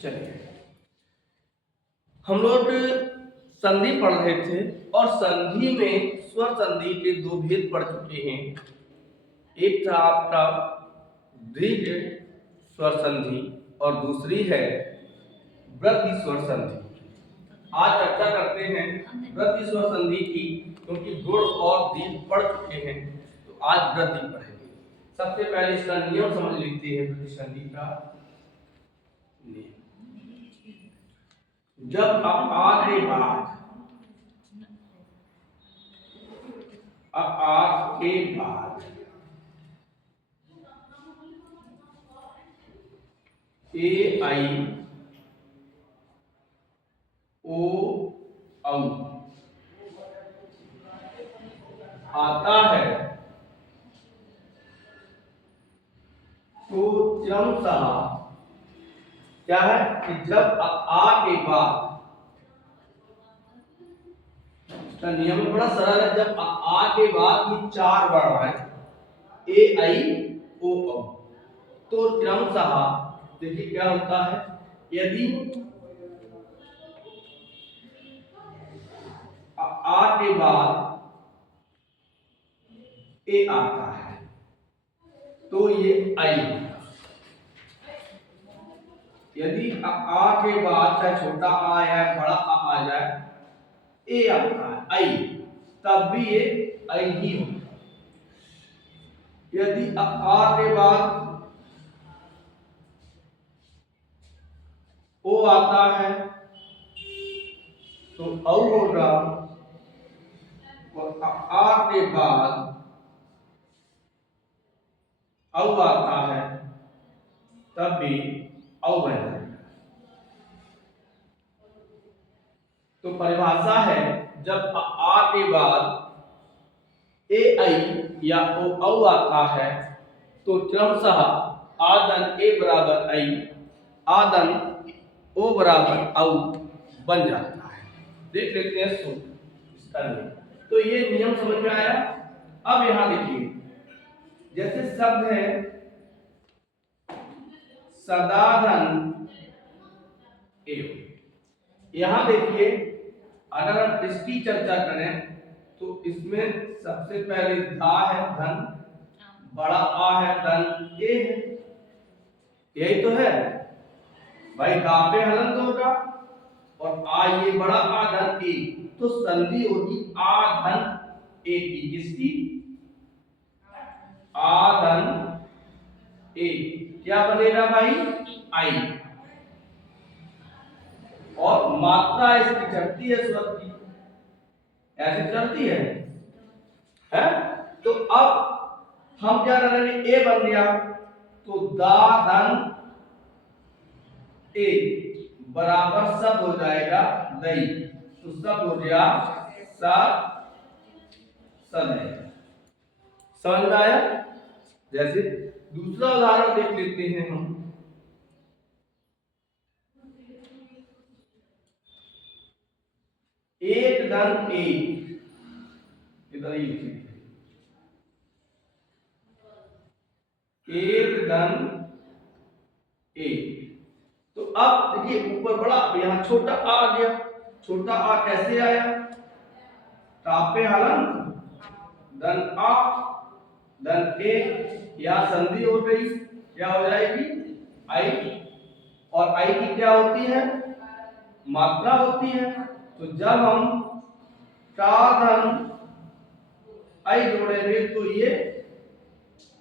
चलिए, हम लोग संधि पढ़ रहे थे और संधि में स्वर संधि के दो भेद पढ़ चुके हैं। एक था आपका दीर्घ स्वर संधि और दूसरी है वृद्धि स्वर संधि। आज चर्चा करते हैं वृद्धि स्वर संधि की, क्योंकि गुण और दीर्घ पढ़ चुके हैं, तो आज वृद्धि पढ़ेंगे। सबसे पहले इसका नियम समझ लेते हैं। वृद्धि संधि का नियम, जब आ के बाद ए आई ओ औ आता है तो क्रमशः क्या है कि जब आ के बाद, इसका नियम बड़ा सरल है। जब आ के बाद ये चार वर्ण है ए आई ओ औ, तो क्रमशः देखिए क्या होता है। यदि आ के बाद ए आता है तो ये आई होगा। यदि आ के बाद चाहे छोटा आ या बड़ा आ जाए, ए आता है आई, तब भी ये आई ही होगा। यदि आ के बाद ओ आता है तो औ होगा, और आ के बाद औ आता है तब भी औ बन जाएगा। तो परिभाषा है, जब आ के बाद ए आई या ओ औ आता है तो क्रमशः आदन ए बराबर आई, आदन ओ बराबर औ बन जाता है। देख लेते हैं सो इसका नियम। तो ये नियम समझ में आया। अब यहां देखिए, जैसे शब्द है सदाधन एवं, यहां देखिए अगर हम इसकी चर्चा करें तो इसमें सबसे पहले धा है धन, बड़ा आ है धन ए है, यही तो है भाई। धा पे हलंत होगा और आ ये बड़ा आ धन ए, तो संधि होगी आ धन ए की। किसकी? आ धन ए। क्या बनेगा भाई? आई। और मात्रा इसकी चढ़ती है स्वर की, ऐसे चलती है? तो अब हम क्या करेंगे, ए बन गया तो दा धन ए बराबर सब हो जाएगा दई, तो सब हो गया सब सदै। समझ में आया? जैसे दूसरा उदाहरण देख लेते हैं हम। एक धन एक, इधर ही एक धन एक। तो अब देखिए ऊपर बड़ा, यहां छोटा आ गया। छोटा आ कैसे आया? टापे हलन धन आ धन ए, यहां संधि हो गई, क्या हो जाएगी? आई। और आई की क्या होती है? मात्रा होती है। तो जब हम का धन आई जोड़ेंगे तो ये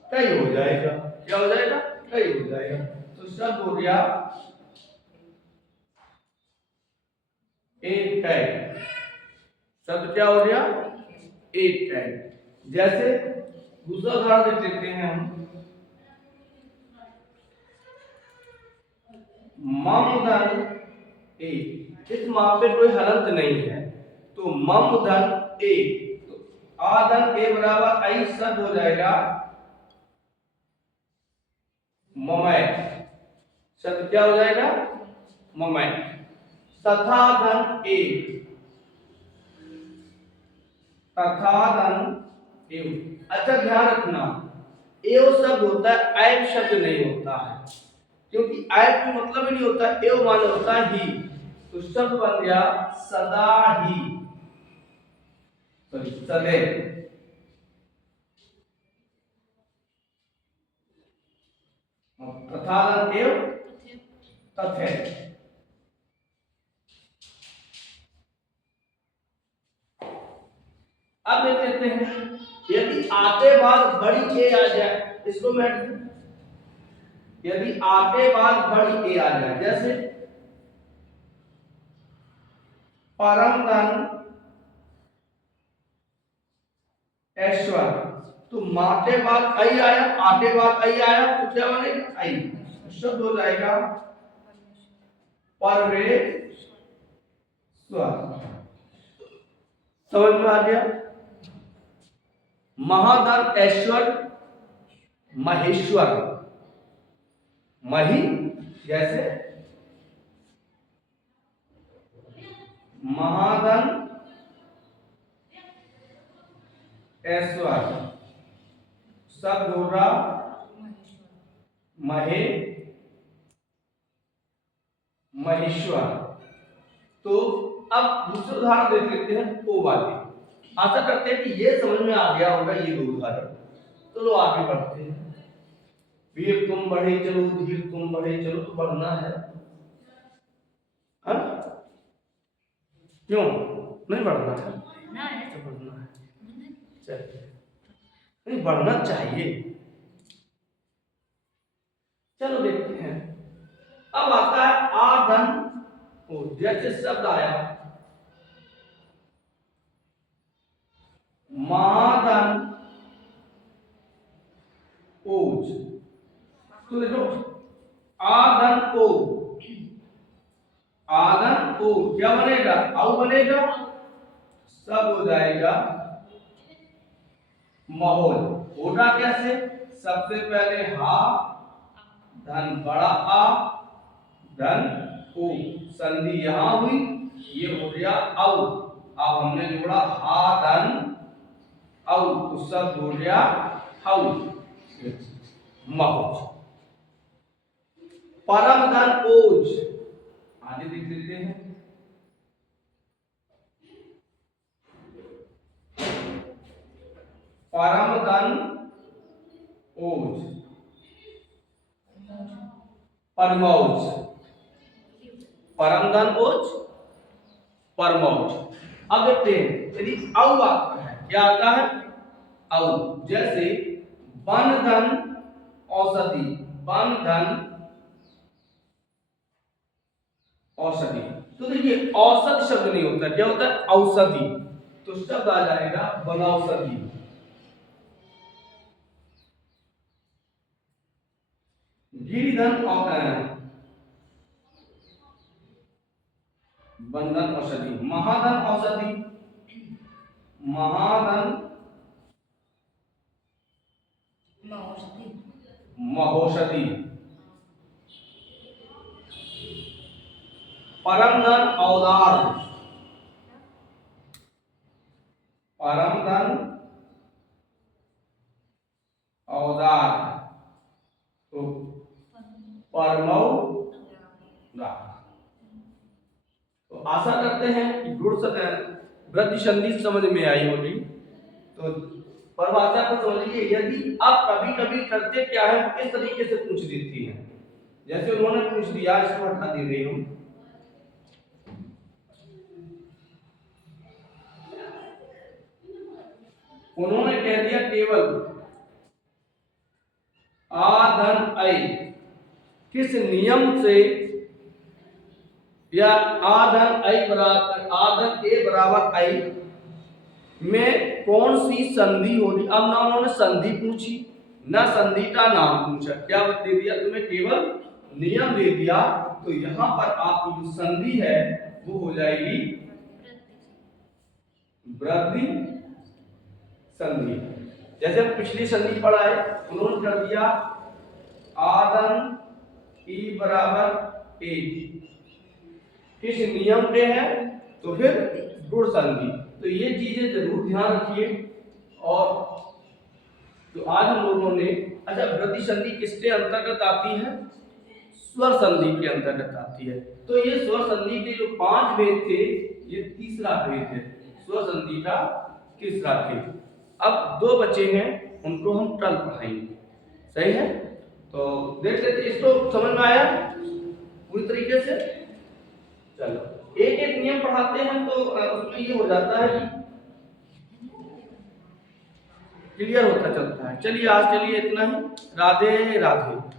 कई हो जाएगा। क्या हो जाएगा? कई हो जाएगा। तो शब्द हो गया एक कई। शब्द क्या हो गया? एक कई। जैसे दूसरा उदाहरण देख लेते हैं हम। मम धन एक, इस माप पे कोई हलंत नहीं है, तो मम धन एक, तो आ धन ए बराबर आई, शब्द हो जाएगा ममय। शब्द क्या हो जाएगा? ममय। तथा धन ए, तथा धन एव। अच्छा ध्यान रखना, एव शब्द होता है, ऐब शब्द नहीं होता है। क्योंकि ऐप में मतलब ही नहीं होता, एव माने होता है ही, तो शब्द बन गया सदा ही, सॉरी सदैव। तथालन एव तथैव। अब देख लेते हैं, यदि आते बाद बड़ी ए आ जाए, इसको मैं यदि आते बाद बड़ी ए आ जाए, जैसे परम धन ऐश्वर्य, तो माते बाद आई आया, आते बाद आई आया, तो क्या बनेगा आई, शब्द हो जाएगा परमेश्वर। समझ में आ गया? महाधन ऐश्वर्य महेश्वर, मही जैसे महाधन ऐश्वर्य, शब्द होगा महे महेश्वर। तो अब दूसरे उदाहरण देख लेते हैं ओ वाले। आशा करते हैं कि ये समझ में आ गया होगा ये दो उदाहरण। चलो आगे बढ़ते हैं। वीर तुम बढ़े चलो, धीर तुम बढ़े चलो, तो बढ़ना है, हाँ? क्यों नहीं बढ़ना है? तो बढ़ना है, चलिए नहीं बढ़ना चाहिए। चलो देखते हैं। अब आता है आधन ओ, जैसे शब्द आया महाधन ओज, तो देखो आधन ओ, आधन ओ क्या बनेगा, औ बनेगा, सब हो जाएगा माहौल। होगा कैसे, सबसे पहले हा धन बड़ा आ धन ओ, संधि यहां हुई, ये हो गया औ, अब हमने जोड़ा हा धन औ, तो शब्द हो गया हौ महोज। परम धन ओज, आगे देख लेते हैं। परम धन ओज परमौज, परम धन ओज परमौज। अब देखते हैं यदि औ आता है, क्या आता है औ, जैसे वन धन औषधि, वन धन औषधि, तो देखिए औषधि शब्द नहीं होता, क्या होता है औषधि, तो शब्द आ जाएगा वनौषधि। गिरिधन बंधन औषधि, महाधन औषधि, महाधन महोषधि, परम धन औदार, परम धन औदार, तो परमौदा। तो आशा करते हैं कि वृद्धि संधि समझ में आई होगी। तो परिभाषा को समझिए, यदि आप कभी कभी करते क्या है, इस तरीके से पूछ देती हैं, जैसे उन्होंने पूछ दिया, इसको हटा दे रही हूं, उन्होंने कह दिया केवल आधन ऐ, किस नियम से, या आधन ऐ बराबर आधन ए बराबर ऐ में कौन सी संधि होगी। अब ना उन्होंने संधि पूछी, ना संधि का नाम पूछा, क्या दे दिया तुम्हें, केवल नियम दे दिया। तो यहां पर आपकी जो संधि है वो हो जाएगी वृद्धि संधि। जैसे हम पिछली संधि पढ़ाए, उन्होंने कर दिया आधन ई बराबर ए, किस नियम पे है, तो फिर गुण संधि। तो ये चीजें जरूर ध्यान रखिए। और तो आज हम लोगों ने, अच्छा वृद्धि संधि किसके अंतर्गत आती है, स्वर संधि के अंतर्गत आती है। तो ये स्वर संधि के जो 5 भेद थे, ये तीसरा भेद है, स्वर संधि का तीसरा भेद। अब 2 बचे हैं, उनको हम कल पढ़ाएंगे। सही है, तो देख लेते, इसको समझ में आया पूरी तरीके से। चलो एक एक नियम पढ़ाते हैं तो उसमें ये हो जाता है कि क्लियर होता चलता है। चलिए आज के लिए इतना ही। राधे राधे।